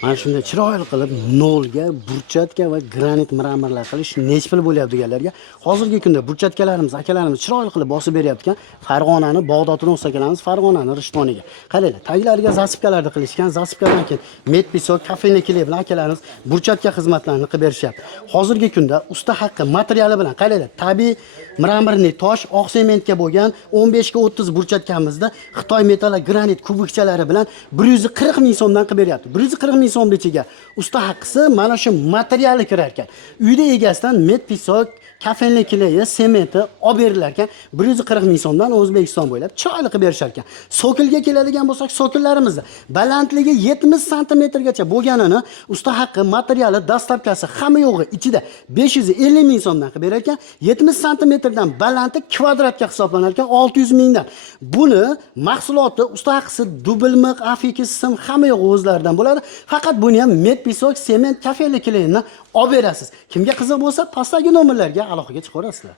Mana shunday chiroyli qilib nolga, burchatka va granit mramorlar qilish nechi pul bo'lyapti deganlarga. Hozirgi kunda burchatkalarimiz, akalarimiz chiroyli qilib bosib beryapti ekan. Farg'onani Bog'doddan o'z akalarimiz Farg'onani Rishtoniga. Qaranglar, taglariga zasipkalarni qilishgan, zasipkadan keyin metpisok, kafenikli bilan akalarimiz burchatka xizmatlarini qilib berishyapti. Hozirgi kunda usta haqqi materiali bilan qaranglar, tabiiy mramorniy tosh, oq sementga bo'lgan 15 ga 30 burchatkamizda Xitoy metall granit kubikchalari bilan 140 ming so'mdan qilib beryapti. 140 ming so'm ichiga usta haqqisi mana shu materiali kirar ekan. Uyda egasidan metpisok, kafenli kileyi, sementi olib berilar ekan. 140 ming so'mdan O'zbekiston bo'ylab chiroyli qilib berishar ekan. Sokilga keladigan bo'lsak, sokillarimizda balandligi 70 santimetrgacha bo'lganini usta haqqi materiali dastlabkasi hamma yo'g'i ichida 550 ming so'mdan qilib berar ekan. 70 santimetrdan balandli kvadratga hisoblanar ekan 600 mingdan. Buni mahsuloti usta haqqisi dublmiq, afiki sim hamma yo'g'i o'zlaridan bo'ladi. Faqat buni ham metpisok, sement, kafenli kileyni olib berasiz. Kimga qiziq bo'lsa, pastdagi nomerlarga aloqaga chiqarasizlar.